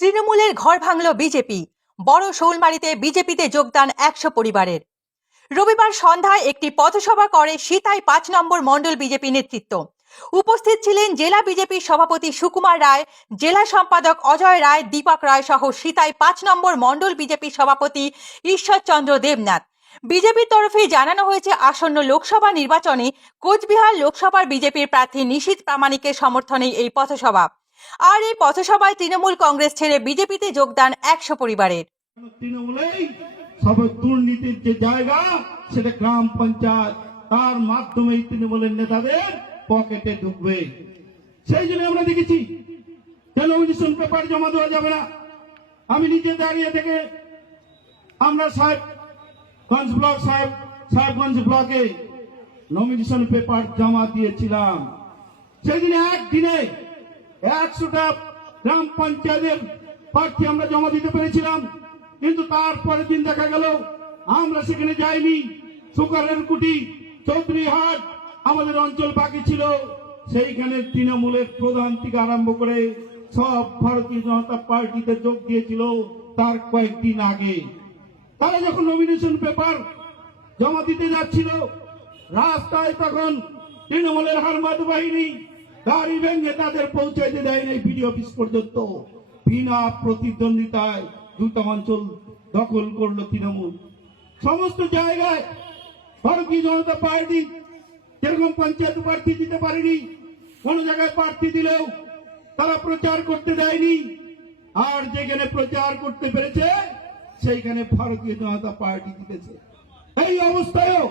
তৃণমূলের ঘর ভাঙল বিজেপি। বড় শোলমারিতে বিজেপিতে যোগদান 100 পরিবারের। রবিবার সন্ধ্যায় একটি পথসভা করে সিতাই 5 নম্বর মণ্ডল বিজেপি নেতৃত্ব। উপস্থিত ছিলেন জেলা বিজেপি সভাপতি সুকুমার রায়, জেলা সম্পাদক অজয় রায়, দীপক রায় সহ সিতাই 5 নম্বর মণ্ডল বিজেপি সভাপতি ঈশ্বরচন্দ্র দেবনাথ। বিজেপির তরফে জানানো হয়েছে, আসন্ন লোকসভা নির্বাচনে কোচবিহার লোকসভার বিজেপির প্রার্থী নিশীথ প্রামাণিকের সমর্থনে এই পথসভা। আর এই পথসভায় তৃণমূল কংগ্রেস ছেড়ে বিজেপিতে যোগদান 100 পরিবারের। তৃণমূলেই সব দুর্নীতির যে জায়গা সেটা গ্রাম পঞ্চায়েত, তার মাধ্যমে তৃণমূলের নেতাদের পকেটে ঢুকবে। সেই জন্য আমরা দেখেছি নমিনেশন পেপার জমা দেওয়া যাবে না। আমি নিজে দাঁড়িয়ে থেকে আমরা সাহেবগঞ্জ ব্লকে নমিনেশন পেপার জমা দিয়েছিলাম। সেই দিনে একদিনে 100টা গ্রাম পঞ্চায়েতের প্রার্থী আমরা জমা দিতে পেরেছিলাম। কিন্তু তারপরের দিন দেখা গেল আমরা সেখানে যাইনি। সুকারের কুটি, চৌধুরীহাট আমাদের অঞ্চল বাকি ছিল। সেইখানে তৃণমূলের প্রধান থেকে আরম্ভ করে সব ভারতীয় জনতা পার্টিতে যোগ দিয়েছিল তার কয়েকদিন আগে। তারা যখন নমিনেশন পেপার জমা দিতে যাচ্ছিল, রাস্তায় তখন তৃণমূলের হারমাদ বাহিনী গাড়ি ভেঙে তাদের পৌঁছাইতে দেয়নি বিডিও অফিস পর্যন্ত। বিনা প্রতিদ্বন্দ্বিতায় 2টা অঞ্চল দখল করলো তৃণমূল। সমস্ত জায়গায় ভারতীয় জনতা পার্টি যেরকম পঞ্চায়েত প্রার্থী দিতে পারেনি, কোন জায়গায় প্রার্থী দিলেও তারা প্রচার করতে দেয়নি। আর যেখানে প্রচার করতে পেরেছে সেইখানে ভারতীয় জনতা পার্টি জিতেছে। এই অবস্থায়ও